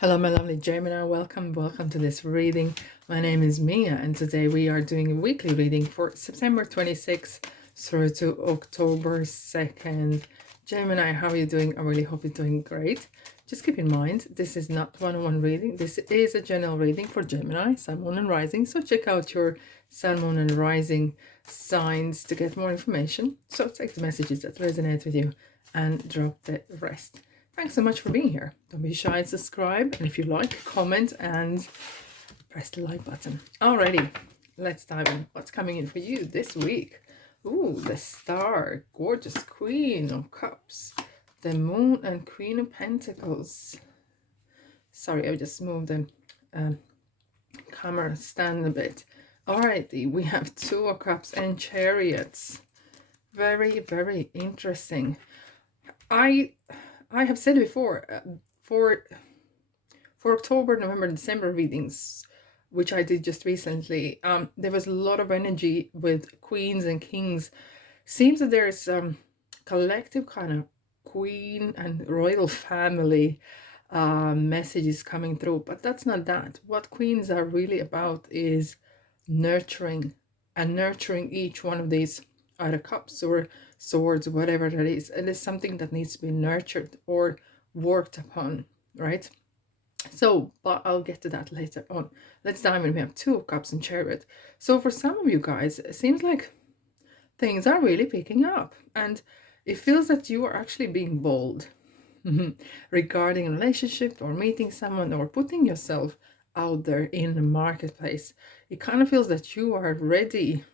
Hello, my lovely Gemini. Welcome to this reading. My name is Mia, and today we are doing a weekly reading for September 26th through to October 2nd. Gemini, how are you doing? I really hope you're doing great. Just keep in mind, this is not one-on-one reading. This is a general reading for Gemini, Sun, Moon, and Rising. So check out your Sun, Moon, and Rising signs to get more information. So take the messages that resonate with you and drop the rest. Thanks so much for being here. Don't be shy, subscribe, and if you like, comment and press the like button. Alrighty, let's dive in. What's coming in for you this week? Ooh, the Star, gorgeous Queen of Cups, the Moon and Queen of Pentacles. Sorry, I just moved the camera stand a bit. Alrighty, we have Two of Cups and Chariots. Very, very interesting. I have said before, for October, November, December readings, which I did just recently, there was a lot of energy with queens and kings. Seems that there's collective kind of queen and royal family messages coming through, but that's not that. What queens are really about is nurturing each one of these either cups or swords, whatever that is. It is something that needs to be nurtured or worked upon, right? So, but I'll get to that later on. Let's dive in. We have Two of Cups and Chariot. So for some of you guys, it seems like things are really picking up, and it feels that you are actually being bold regarding a relationship or meeting someone or putting yourself out there in the marketplace. It kind of feels that you are ready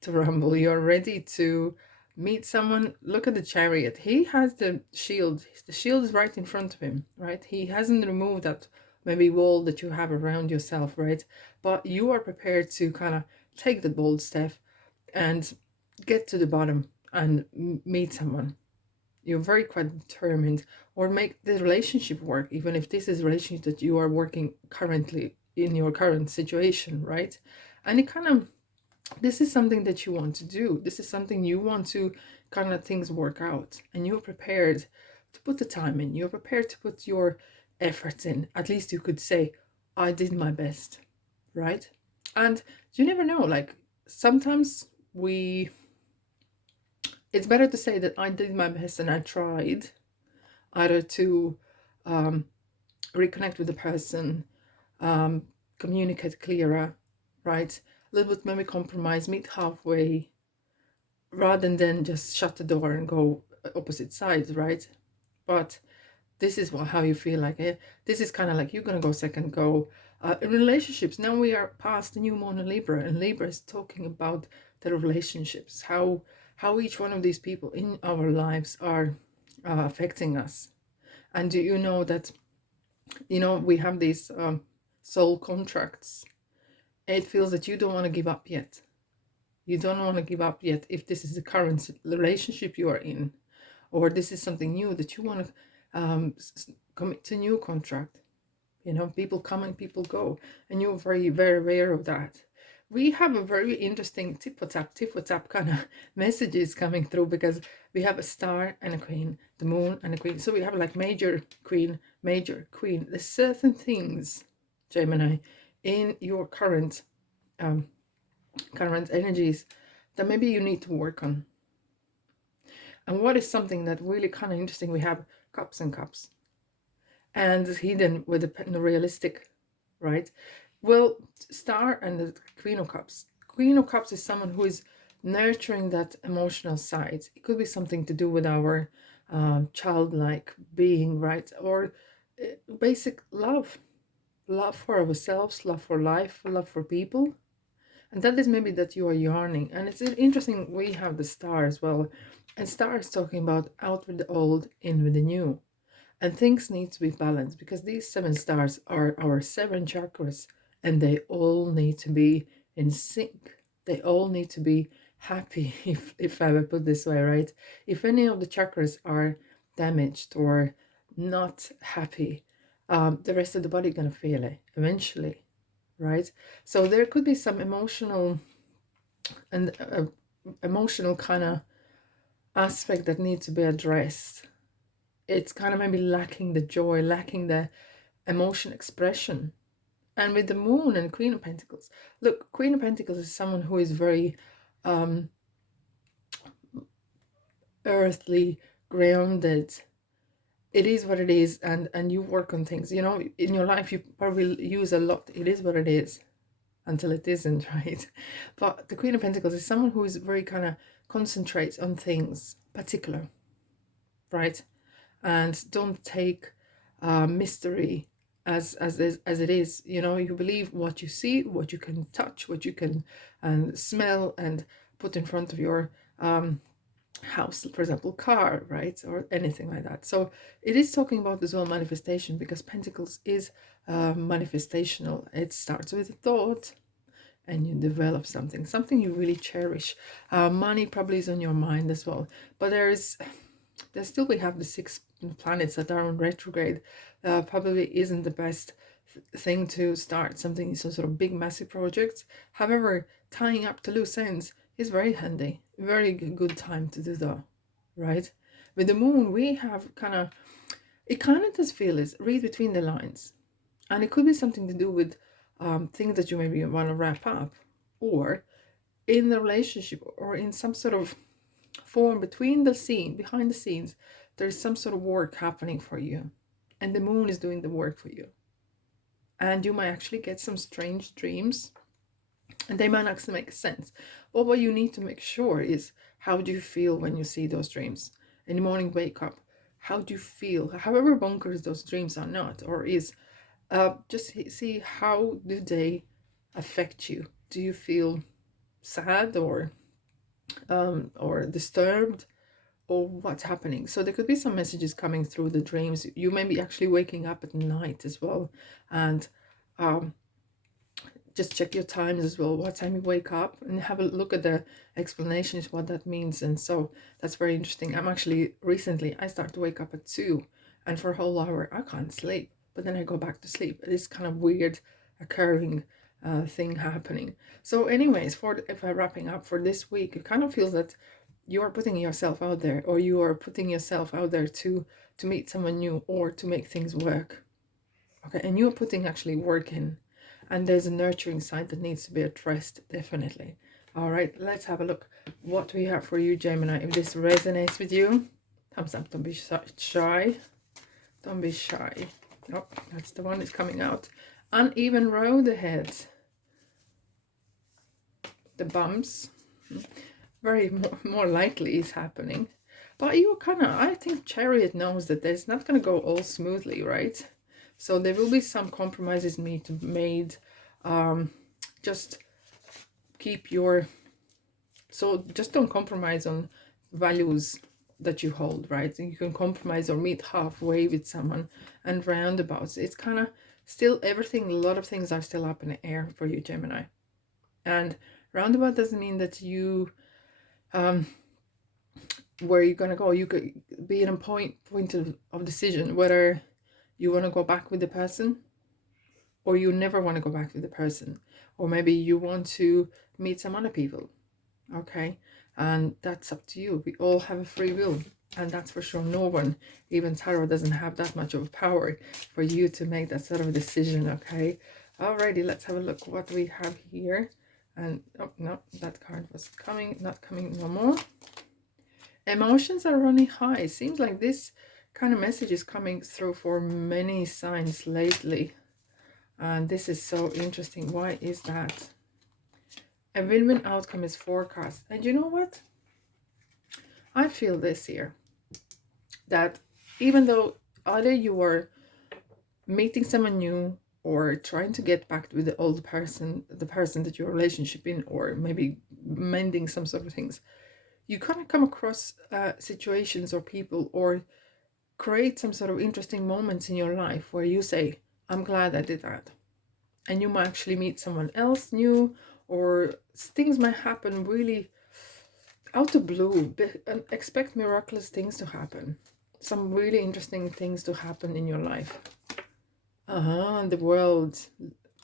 to rumble. You're ready to meet someone. Look at the Chariot. He has the shield. The shield is right in front of him, right? He hasn't removed that maybe wall that you have around yourself, right? But you are prepared to kind of take the bold step and get to the bottom and meet someone. You're very quite determined, or make the relationship work, even if this is a relationship that you are working currently in your current situation, right? And it kind of, this is something that you want to do. This is something you want to kind of things work out, and you're prepared to put the time in. You're prepared to put your efforts in. At least you could say, I did my best, right? And you never know, like sometimes it's better to say that I did my best and I tried, either to reconnect with the person, communicate clearer, right? A little bit maybe compromise, meet halfway, rather than just shut the door and go opposite sides, right? But this is how you feel like it. This is kind of like you're gonna go second go. In relationships, now we are past the new moon in Libra, and Libra is talking about the relationships, how each one of these people in our lives are affecting us. And do you know that, we have these soul contracts. It feels that you don't want to give up yet. You don't want to give up yet if this is the current relationship you are in, or this is something new that you want to commit to a new contract. People come and people go, and you're very, very aware of that. We have a very interesting tip for tap kind of messages coming through, because we have a star and a queen, the moon and a queen. So we have like major queen, major queen. There's certain things, Gemini, in your current energies that maybe you need to work on. And what is something that really kind of interesting? We have cups and cups, and hidden with the realistic, right? Well, star and the queen of cups. Queen of cups is someone who is nurturing that emotional side. It could be something to do with our childlike being, right? Or basic love for ourselves, love for life, love for people. And that is maybe that you are yearning. And it's interesting, we have the star as well. And star is talking about out with the old, in with the new. And things need to be balanced, because these seven stars are our seven chakras, and they all need to be in sync. They all need to be happy, if I would put this way, right? If any of the chakras are damaged or not happy, the rest of the body gonna feel it eventually, right? So there could be some emotional kind of aspect that needs to be addressed. it's kind of maybe lacking the joy, lacking the emotion expression. And with the Moon and Queen of Pentacles, look, Queen of Pentacles is someone who is very um, earthly, grounded. It is what it is, and you work on things. You know, in your life, you probably use a lot. It is what it is, until it isn't, right? But the Queen of Pentacles is someone who is very kind of concentrates on things particular, right? And don't take mystery as it is. You know, you believe what you see, what you can touch, what you can and smell and put in front of your house, for example, car, right, or anything like that. So it is talking about as well manifestation, because Pentacles is manifestational. It starts with a thought and you develop something you really cherish. Money probably is on your mind as well, but there's still, we have the 6 planets that are on retrograde. Probably isn't the best thing to start something, so sort of big massive projects. However, tying up to loose ends is very handy, very good time to do that, right? With the Moon, we have kind of, it kind of does feel is read between the lines, and it could be something to do with things that you maybe want to wrap up, or in the relationship, or in some sort of form between the scene, behind the scenes, there's some sort of work happening for you, and the Moon is doing the work for you. And you might actually get some strange dreams, and they might actually make sense. But what you need to make sure is, how do you feel when you see those dreams? In the morning, wake up. How do you feel? However bonkers those dreams are not, or is, just see how do they affect you. Do you feel sad or disturbed, or what's happening? So there could be some messages coming through the dreams. You may be actually waking up at night as well, and just check your times as well, what time you wake up, and have a look at the explanations what that means. And so that's very interesting. I'm actually recently, I start to wake up at 2, and for a whole hour I can't sleep, but then I go back to sleep. It's kind of weird occurring thing happening. So anyways, if I'm wrapping up for this week, it kind of feels that you are putting yourself out there, or you are putting yourself out there to meet someone new, or to make things work. Okay, and you're putting actually work in, and there's a nurturing side that needs to be addressed, definitely. All right, let's have a look what we have for you, Gemini. If this resonates with you, thumbs up. Don't be shy. Don't be shy. Nope, that's the one that's coming out. Uneven road ahead. The bumps, very more likely is happening. But you kind of, I think Chariot knows that it's not going to go all smoothly, right? So there will be some compromises made. Just keep your, so just don't compromise on values that you hold, right? You can compromise or meet halfway with someone, and roundabouts. It's kind of still everything, a lot of things are still up in the air for you, Gemini. And roundabout doesn't mean that you, where you're going to go. You could be in a point of decision, whether you want to go back with the person, or you never want to go back with the person, or maybe you want to meet some other people. Okay, and that's up to you. We all have a free will, and that's for sure. No one, even tarot, doesn't have that much of power for you to make that sort of decision. Okay, alrighty, let's have a look what we have here. And oh no, that card was not coming no more. Emotions are running high. Seems like this kind of message is coming through for many signs lately, and this is so interesting. Why is that? A win-win outcome is forecast. And you know what? I feel this here, that even though either you are meeting someone new, or trying to get back with the old person, the person that your relationship in, or maybe mending some sort of things, you kind of come across situations or people, or create some sort of interesting moments in your life where you say, I'm glad I did that. And you might actually meet someone else new, or things might happen really out of blue. Expect miraculous things to happen. Some really interesting things to happen in your life. The world.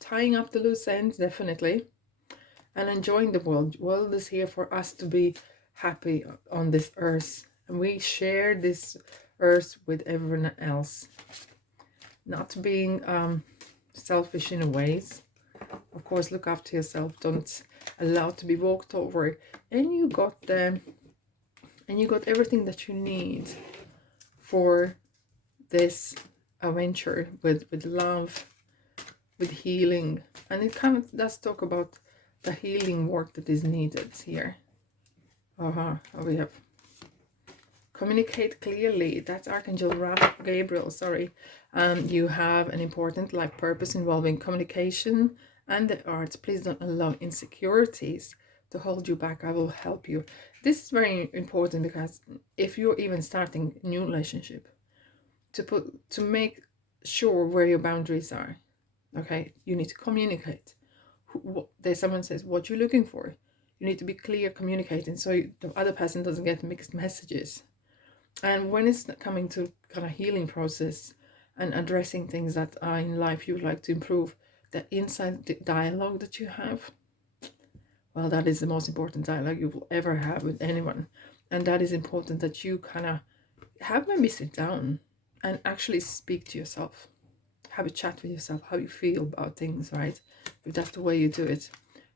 Tying up the loose ends, definitely. And enjoying the world. The world is here for us to be happy on this earth. And we share this earth with everyone else. Not being selfish in a ways. Of course, look after yourself. Don't allow to be walked over. And you got them, and you got everything that you need for this adventure with love, with healing. And it kind of does talk about the healing work that is needed here. We have communicate clearly. That's Archangel Gabriel, sorry. You have an important life purpose involving communication and the arts. Please don't allow insecurities to hold you back. I will help you. This is very important, because if you're even starting a new relationship, to make sure where your boundaries are. Okay, you need to communicate. There's someone says what you're looking for. You need to be clear communicating, so the other person doesn't get mixed messages. And when it's coming to kind of healing process and addressing things that are in life you would like to improve, the inside dialogue that you have, well, that is the most important dialogue you will ever have with anyone. And that is important, that you kind of have maybe sit down and actually speak to yourself. Have a chat with yourself, how you feel about things, right? If that's the way you do it.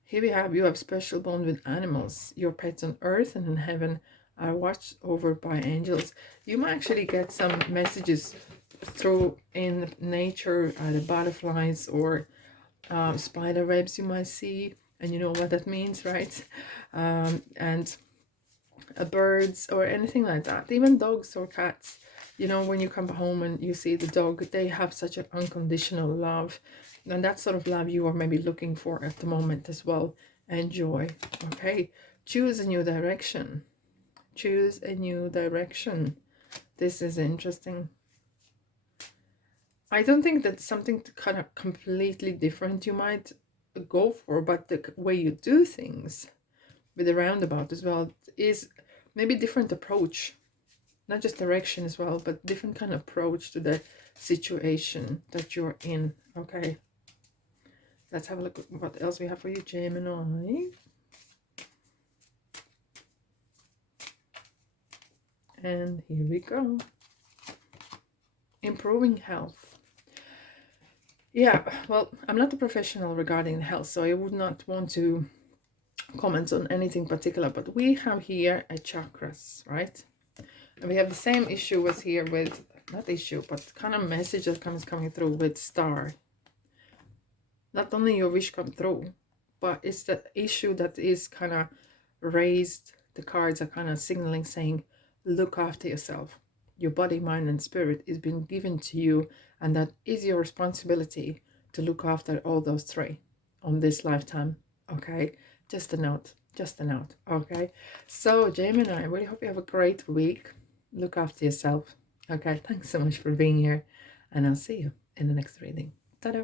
Here we have, you have special bond with animals. Your pets on earth and in heaven are watched over by angels. You might actually get some messages through in nature, the butterflies or spider webs you might see, and you know what that means, right? And birds or anything like that, even dogs or cats. You know, when you come home and you see the dog, they have such an unconditional love, and that sort of love you are maybe looking for at the moment as well. Enjoy. Okay, choose a new direction. Choose a new direction. This is interesting. I don't think that's something kind of completely different you might go for, but the way you do things with the roundabout as well is maybe different approach. Not just direction as well, but different kind of approach to the situation that you're in. Okay, let's have a look at what else we have for you, Gemini. And here we go. Improving health. Yeah, well, I'm not a professional regarding health, so I would not want to comment on anything particular, but we have here a chakras, right? And we have the same issue was here with, not issue, but kind of message that comes coming through with star. Not only your wish come through, but it's the issue that is kind of raised. The cards are kind of signaling, saying, look after yourself. Your body, mind, and spirit is being given to you, and that is your responsibility to look after all those three on this lifetime. Okay, just a note. Just a note. Okay, so Gemini, I really hope you have a great week. Look after yourself. Okay, thanks so much for being here, and I'll see you in the next reading. Ta-da!